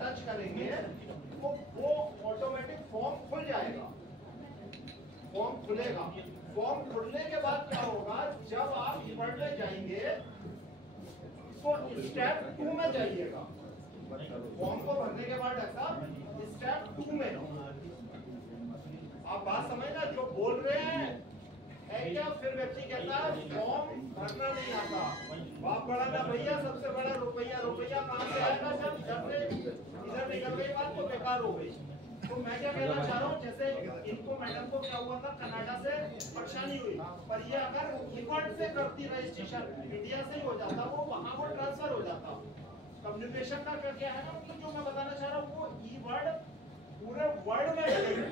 Touch करेंगे तो वो ऑटोमेटिक फॉर्म खुल जाएगा, फॉर्म खुलेगा। फॉर्म खुलने के बाद क्या होगा, जब आप ईवर्ड में जाएंगे तो स्टेप 2 में जाइएगा। फॉर्म को भरने के बाद ऐसा स्टेप 2 में आप बात समझना, जो बोल रहे हैं है क्या। फिर व्यक्ति कहता है फॉर्म भरना नहीं आता, बाप बड़ा ना भैया, सबसे बड़ा रुपया। रुपया कहां से आएगा, जब जब से इधर निकल गई बात तो बेकार हो गई। तो मैं क्या कहना चाह रहा हूँ, जैसे इनको मैडम को क्या हुआ था, कनाडा से परेशानी हुई, पर ये अगर ईवर्ड से करती रजिस्ट्रेशन, इंडिया से ही हो जाता, वो वहां वो ट्रांसफर हो जाता। कम्युनिकेशन का क्या है ना, मतलब जो मैं बताना चाह रहा हूँ, वो ईवर्ड पूरे वर्ल्ड में चलेगा।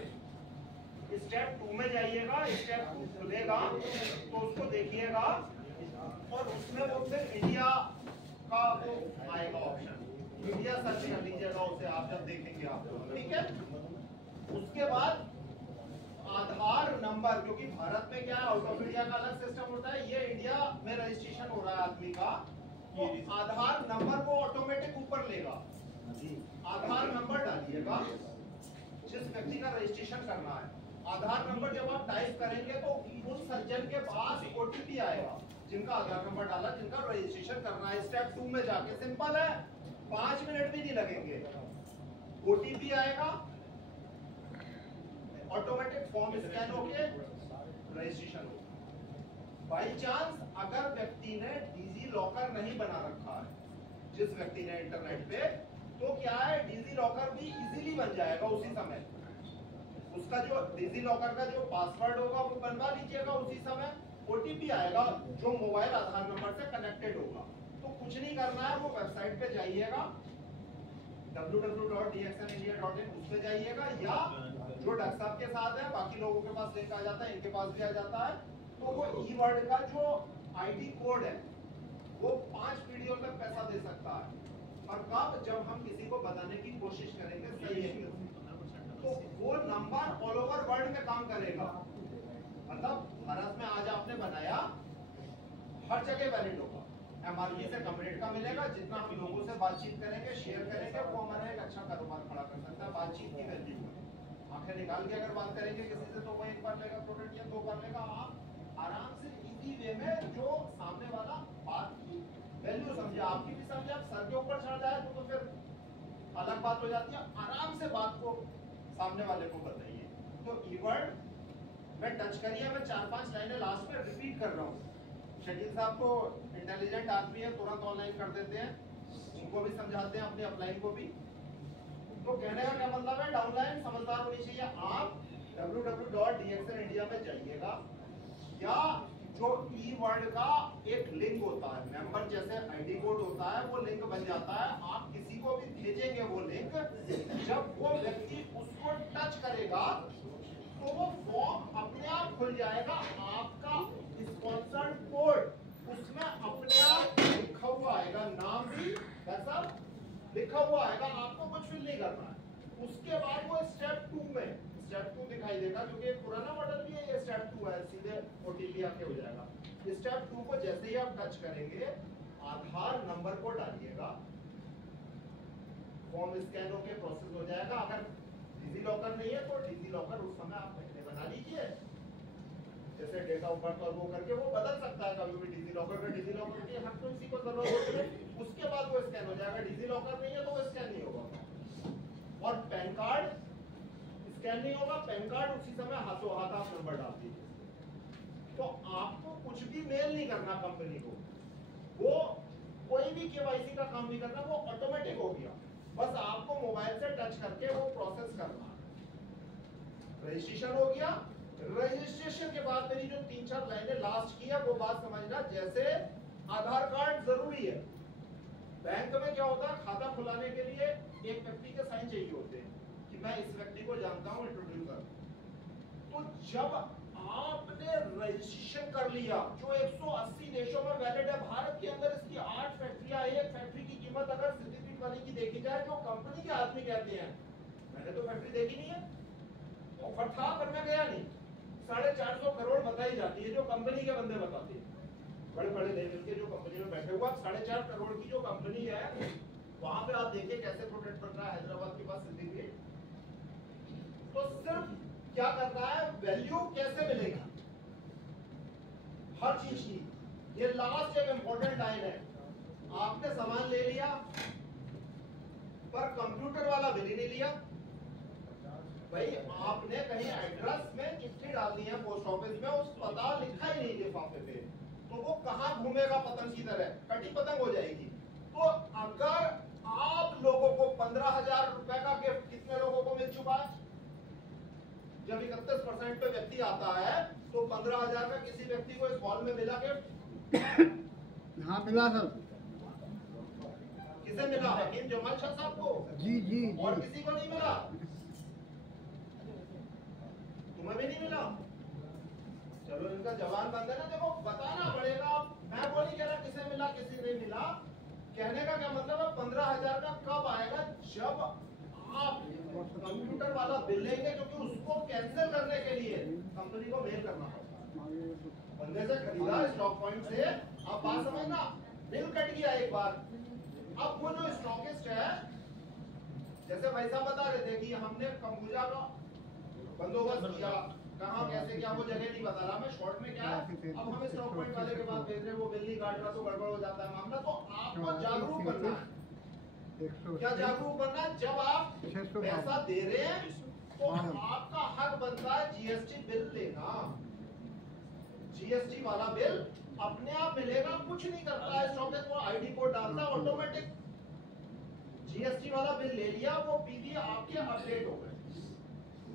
स्टेप 2 में जाइएगा, स्टेप 2 खुलेगा तो उसको देखिएगा और उसमें वो फिर इंडिया का वो आएगा ऑप्शन, इंडिया सर्च कर लीजिएगा उसे आप जब देखेंगे आप, ठीक है। उसके बाद आधार नंबर, क्योंकि भारत में क्या है, आउट ऑफ इंडिया का अलग सिस्टम होता है, ये इंडिया में रजिस्ट्रेशन हो रहा है आदमी का, तो आधार नंबर को ऑटोमेटिक ऊपर लेगा। आधार नंबर डालिएगा जिस व्यक्ति का रजिस्ट्रेशन करना है। आधार नंबर जब आप टाइप करेंगे तो उस सज्जन के पास ओटीपी आएगा, जिनका आधार नंबर डाला, जिनका रजिस्ट्रेशन करना है। स्टेप 2 में जाके सिंपल है, 5 मिनट भी नहीं लगेंगे। ओटीपी आएगा, ऑटोमेटिक फॉर्म स्कैन होके रजिस्ट्रेशन होगा। बाई चांस अगर व्यक्ति ने डिजी लॉकर नहीं बना रखा है, जिस व्यक्ति ने इंटरनेट पे, तो क्या है, डिजी लॉकर भी इजीली बन जाएगा उसी समय। उसका जो डिजी लॉकर का जो पासवर्ड होगा वो बनवा लीजिएगा उसी समय। ओटीपी आएगा जो मोबाइल आधार नंबर से कनेक्टेड होगा। तो कुछ नहीं करना है, वो वेबसाइट पे जाइएगा www.dxnindia.in, उस पे जाइएगा, या जो डॉक्टर के साथ है, बाकी लोगों के पास लिंक आ जाता है, इनके पास भी आ जाता है। तो वो ईवर्ड का जो आईडी कोड है वो 5 पीढ़ियों तक पैसा दे सकता है। और कब, जब हम किसी को बताने की कोशिश करेंगे सही है, तो वो नंबर ऑल ओवर वर्ल्ड में काम करेगा। मतलब भारत में आज आपने बनाया, हर जगह वैलिड होगा, एमआरपी से कम रेट का मिलेगा। जितना हम लोगों से बातचीत करेंगे, शेयर करेंगे, वो हमारा एक अच्छा कारोबार खड़ा कर सकता है। बातचीत की वैल्यू है, आंखें निकाल के अगर बात करेंगे किसी से तो वो 1 बार लेगा प्रोडक्ट या 2 बार लेगा। आप आराम से इजी वे में जो सामने वाला बात की वैल्यू समझे, आपकी भी समझे, आप सर के ऊपर चढ़ जाए तो फिर अलग बात हो जाती है। आराम से बात को सामने वाले को बताइए। तो ईवर्ड में टच करिए, मैं 4-5 लाइनें लास्ट में रिपीट कर रहा हूँ। शकील साहब तो इंटेलिजेंट आदमी है, तुरंत ऑनलाइन कर देते हैं, उनको भी समझाते हैं, अपने अपलाइन को भी। तो कहने का क्या मतलब है, डाउनलाइन समझदार होनी चाहिए। आप www.dxnindia में जाइएगा, या जो ई वर्ड का एक लिंक होता है, मेंबर जैसे आईडी कोड होता है, वो लिंक बन जाता है। आप किसी को भी भेजेंगे वो लिंक, जब वो व्यक्ति उसको टच करेगा तो वो फॉर्म अपने आप खुल जाएगा। आपका स्पॉन्सर्ड कोड उसमें अपने आप लिखा हुआ आएगा, नाम भी ऐसा लिखा हुआ आएगा, आपको कुछ फिल नहीं करना है। उसके बाद वो स्टेप 2 में, स्टेप 2 दिखाई देगा, क्योंकि पुराना मॉडल भी है, ये स्टेप 2 है, सीधे ओटीपी आपके हो जाएगा। स्टेप 2 को जैसे ही आप टच करेंगे, आधार नंबर को डालिएगा, फॉर्म स्कैन होके प्रोसेस हो जाएगा। अगर डिजी लॉकर नहीं है तो डिजी लॉकर उस समय आप पहले बना लीजिए, जैसे डेटा ऑफ बर्थ और वो करके वो बदल सकता है कभी भी डिजी लॉकर का। डिजी लॉकर की हर किसी को जरूरत होती है, उसके बाद वो स्कैन हो जाएगा। डिजी लॉकर नहीं है तो वो स्कैन नहीं होगा। और पैन कार्ड स्कैन नहीं होगा, पैन कार्ड उसी समय हाथों हाथ आप नंबर डाल दीजिए। तो आपको कुछ भी मेल नहीं करना कंपनी को, वो कोई भी केवाईसी का काम नहीं करना, वो ऑटोमेटिक हो गया। बस आपको मोबाइल से टच करके वो प्रोसेस करना है। रजिस्ट्रेशन हो गया। रजिस्ट्रेशन के बाद मेरी जो 3-4 लाइनें लास्ट की है वो बात समझना। जैसे आधार कार्ड जरूरी है, बैंक में क्या होता है, खाता खुलाने के लिए एक व्यक्ति के साइन चाहिए होते हैं कि मैं इस व्यक्ति को जानता हूं, इंट्रोड्यूसर। तो जब आपने रजिस्ट्रेशन कर लिया, जो 180 देशों में वैलिड है, भारत के अंदर इसकी 8 फैक्ट्रियां, एक फैक्ट्री की कीमत अगर सिटीपीट वाली की देखी जाए, जो कंपनी के आदमी कहते हैं, मैंने तो फैक्ट्री देखी नहीं है, ऑफर था पर मैं गया नहीं, 450 करोड़ बताई जाती है, जो कंपनी के बंदे बताते हैं, बड़े बड़े लेवल के जो कंपनी में बैठे हुआ, 4.5 करोड़ की जो कंपनी है, वहां पे आप देखिए कैसे प्रोडक्ट बन रहा है हैदराबाद के पास सिद्दीकी। तो सिर्फ क्या करना है, वैल्यू कैसे मिलेगी हर चीज की। ये लास्ट एक इंपॉर्टेंट लाइन है, आपने सामान ले लिया पर कंप्यूटर वाला बिल ही नहीं लिया। भाई आपने कहीं एड्रेस में चिट्ठी डालनी है पोस्ट ऑफिस में, उस पता लिखा ही नहीं लिफाफे पे, तो वो कहां घूमेगा पतंग की तरह, कटी पतंग हो जाएगी। तो अगर आप लोगों को 15,000 रुपए का गिफ्ट कितने लोगों को मिल चुका है? जब 31% पे व्यक्ति आता है तो 15,000 का किसी व्यक्ति को इस हॉल में मिला गिफ्ट? हाँ मिला सर। किसे मिला? हकीम जमाल शाह साहब को। जी जी और किसी को नहीं मिला? तुम्हें भी नहीं मिला? चलो इनका जवान बंद है ना, देखो बताना पड़ेगा। मैं वो नहीं कह रहा किसे मिला किसी नहीं मिला, कहने का क्या मतलब है 15,000 का कब आएगा? जब आप कंप्यूटर वाला बिल लेंगे, क्योंकि उसको कैंसिल करने के लिए कंपनी को मेल करना पड़ता है। बंदे से खरीदा स्टॉक पॉइंट से, आप बात समझना, बिल कट गया एक बार। अब वो जो स्टॉकिस्ट है, जैसे भाई साहब बता रहे थे कि हमने खरबूजा का बंदोबस्त किया, कहाँ कैसे क्या, वो जगह नहीं बता रहा मैं, शॉर्ट में क्या है, अब हम स्टॉक पॉइंट वाले के पास भेज रहे हैं, वो बिल नहीं काट रहा तो गड़बड़ हो जाता है मामला। तो आपको जागरूक बनना है। क्या जागरूक बनना है? जब आप पैसा दे रहे हैं तो आपका हक बनता है जीएसटी बिल लेना। जीएसटी वाला बिल अपने आप मिलेगा, कुछ नहीं करता है स्टॉकिस्ट, वो आईडी कोड डालता है ऑटोमेटिक। जीएसटी वाला बिल ले लिया, वो पीवी आपके अपडेट हो गए,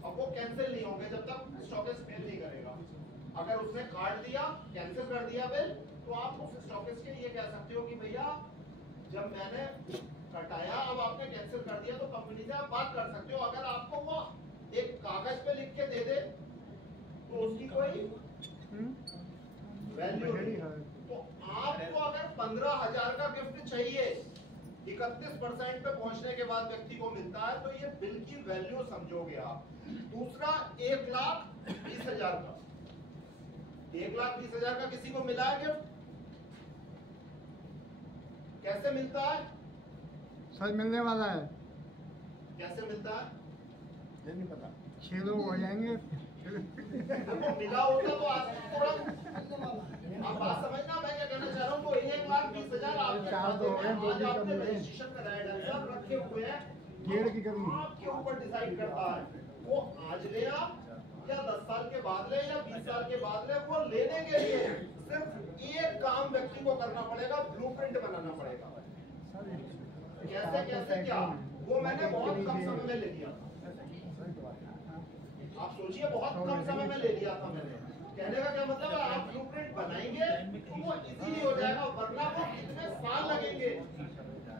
अब वो कैंसिल नहीं होंगे जब तक स्टॉकिस्ट मेल नहीं करेगा। अगर उसने काट दिया, कैंसिल कर दिया बिल, तो आप उस स्टॉकिस्ट के लिए कह सकते हो कि भैया जब मैंने कटाया, अब आपने कैंसिल कर दिया, तो कंपनी से आप बात कर सकते हो। अगर आपको वो एक कागज पे लिख के दे दे तो उसकी कोई वैल्यू नहीं। तो आपको अगर 15,000 का गिफ्ट चाहिए, 31% पे पहुंचने के बाद व्यक्ति को मिलता है, तो ये बिल की वैल्यू समझोगे आप। दूसरा 1,20,000 का, 1,20,000 का किसी को मिला है गिफ्ट? कैसे मिलता है सर? मिलने वाला है। कैसे मिलता है? ये नहीं पता, 6 लोग हो जाएंगे। देखो मिला होगा तो आज तुरंत आप बात समझना, मैं क्या कहना चाह रहा हूँ। तो 1,20,000 आपके आज आपने रजिस्ट्रेशन कराया, सब रखे हुए हैं, डेढ़ की कमी आपके ऊपर डिसाइड करता है वो आज ले आप या 10 साल के बाद ले या 20 साल के बाद ले। वो लेने के लिए सिर्फ एक काम व्यक्ति को करना पड़ेगा, ब्लूप्रिंट बनाना पड़ेगा। कैसे कैसे क्या, वो मैंने बहुत कम समय में ले लिया था। आप सोचिए बहुत कम समय में ले लिया था मैंने। कहने का क्या मतलब है, आप ब्लूप्रिंट बनाएंगे तो वो इजीली हो जाएगा, वरना वो कितने साल लगेंगे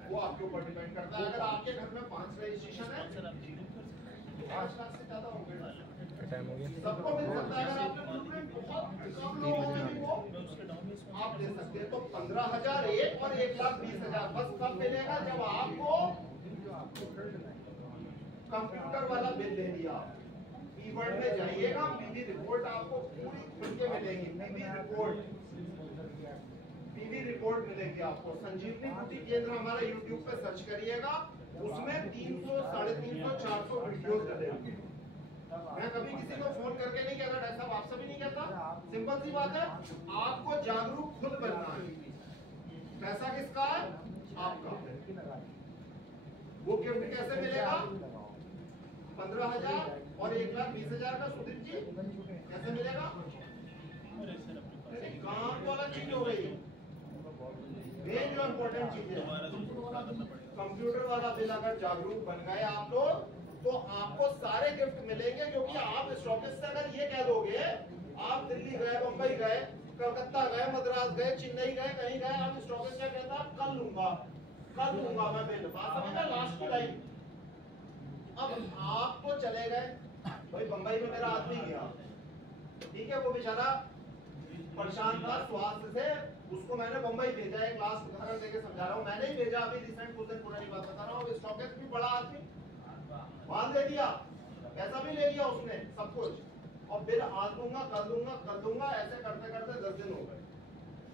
वो आपके ऊपर डिपेंड करता है। अगर आपके घर में 5 रजिस्ट्रेशन है, 5 लाख से ज्यादा होंगे, सबको मिल सकता है। अगर आपने ब्लूप्रिंट बहुत कम लोगों में भी वो आप दे सकते हैं। तो 15,000 एक और 1,20,000 बस कब मिलेगा? जब आपको कंप्यूटर वाला बिल ले लिया। कीवर्ड में जाइएगा, पीवी रिपोर्ट आपको पूरी खुल के मिलेगी। पीवी रिपोर्ट मिलेगी आपको। संजीवनी ब्यूटी केंद्र हमारा यूट्यूब पे सर्च करिएगा, उसमें 300, 350, 400 वीडियोस डले होंगे। मैं कभी किसी को फोन करके नहीं कहता, डॉक्टर साहब आपसे भी नहीं कहता। सिंपल सी बात है, आपको जागरूक खुद बनना है। पैसा किसका है? आपका। वो गिफ्ट कैसे मिलेगा? 15,000 और 1,20,000 का। सुदीप जी कैसे मिलेगा? काम तो अलग चीज हो गई, मेन जो इम्पोर्टेंट चीज है कंप्यूटर वाला बिल। अगर जागरूक बन गए आप लोग तो आपको सारे गिफ्ट मिलेंगे, क्योंकि आप स्टॉकिस्ट से अगर ये कह दोगे, आप दिल्ली गए, बंबई गए, कलकत्ता गए, मद्रास गए, चेन्नई गए, कहीं गए, आप स्टॉकिस्ट क्या कहता, कल लूंगा मैं बिल। बात समझना, लास्ट की लाइन। अब आप तो चले गए भाई, बंबई में मेरा आदमी गया, ठीक है, वो बेचारा परेशान था स्वास्थ्य से, उसको मैंने मुंबई भेजा। एक लास्ट उदाहरण देके समझा रहा हूँ, मैंने ही भेजा, अभी रिसेंट कुछ दिन पुरानी बात बता रहा हूँ। स्टॉकिस्ट भी बड़ा आदमी, माल दे दिया, पैसा भी ले लिया उसने, सब कुछ, और बिल आज दूंगा, कल दूंगा, ऐसे करते करते 10 दिन हो गए।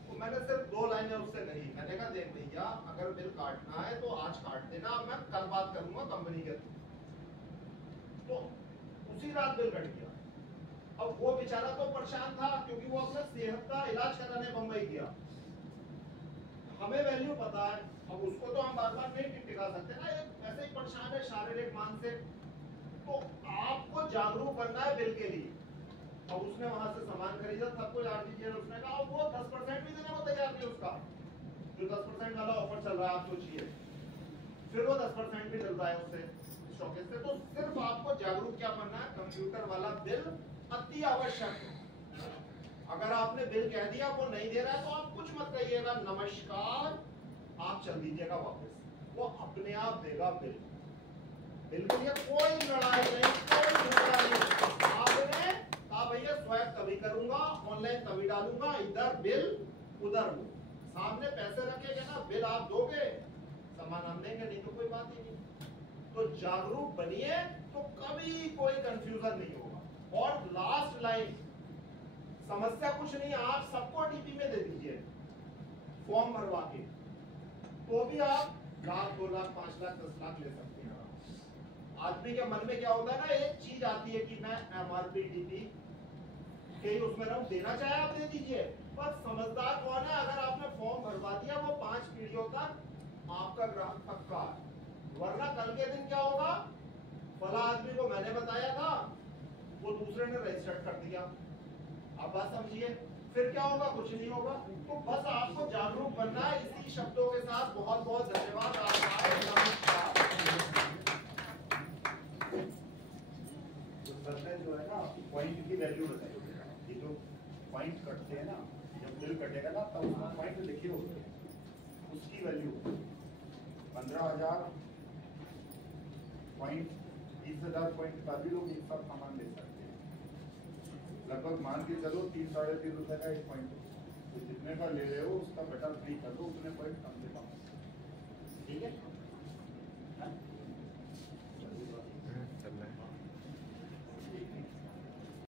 तो मैंने सिर्फ 2 लाइनें उससे कही। मैंने कहा देख भैया, अगर बिल काटना है तो आज काट देना, मैं कल बात करूंगा कंपनी के थ्रू। तो उसी रात बिल कट गया। अब वो बेचारा तो परेशान था, क्योंकि वो अपने सेहत का इलाज कराने बम्बई गया। हमें वैल्यू पता है, अब उसको तो हम बार बार नहीं टिका सकते ना, ऐसे ही परेशान है शारीरिक मानसिक। तो आपको जागरूक करना है बिल के लिए। अब उसने वहां से सामान खरीदा, सब कुछ आरटीजीएस, उसने कहा वो 10% भी देने को तैयार नहीं उसका, जो 10% वाला ऑफर चल रहा है, आप सोचिए। फिर वो 10% भी चल रहा है उससे स्टॉकेज से। तो सिर्फ आपको जागरूक क्या करना है, कंप्यूटर वाला बिल अति आवश्यक है। अगर आपने बिल कह दिया वो नहीं दे रहा है, तो आप कुछ मत कहिएगा, नमस्कार, आप चल दीजिएगा वापस, वो अपने आप देगा बिल। बिल के लिए कोई लड़ाई नहीं, कोई झगड़ा नहीं। आपने कहा भैया स्वैप तभी करूंगा, ऑनलाइन तभी डालूंगा, इधर बिल उधर वो, सामने पैसे रखेंगे ना, बिल आप दोगे, सामान हम देंगे, नहीं तो कोई बात ही नहीं। तो जागरूक बनिए, तो कभी कोई कंफ्यूजन नहीं होगा। और लास्ट लाइन, समस्या कुछ नहीं, आप सबको टीपी में दे दीजिए फॉर्म भरवा के, तो भी आप 1 लाख 2 लाख 5 लाख 10 लाख ले सकते हैं। आदमी के मन में क्या होता है ना, एक चीज आती है कि मैं एमआरपी टीपी कहीं उसमें रहूं, देना चाहे आप दे दीजिए, पर समझदार कौन है, अगर आपने फॉर्म भरवा दिया, वो 5 पीढ़ियों तक आपका ग्राहक पक्का है। वरना कल के दिन क्या होगा, फला आदमी को मैंने बताया था, वो दूसरे ने रजिस्टर्ड कर दिया। आप बात समझिए, फिर क्या होगा, कुछ नहीं होगा। तो बस आपको जागरूक बनना है। इसी शब्दों के साथ बहुत बहुत धन्यवाद। आपका जो है ना, पॉइंट की वैल्यू बताइए। ये जो पॉइंट कटते हैं ना, जब बिल कटेगा ना, तब उसमें पॉइंट लिखे होते हैं, उसकी वैल्यू 15,000 पॉइंट, 20,000 पॉइंट का भी लोग एक साथ सामान ले सकते हैं। लगभग मान के चलो 3 साढ़े 3 रुपए का एक पॉइंट, तो जितने का ले रहे हो उसका बटा 3 कर दो, उतने पॉइंट कम से कम, ठीक है।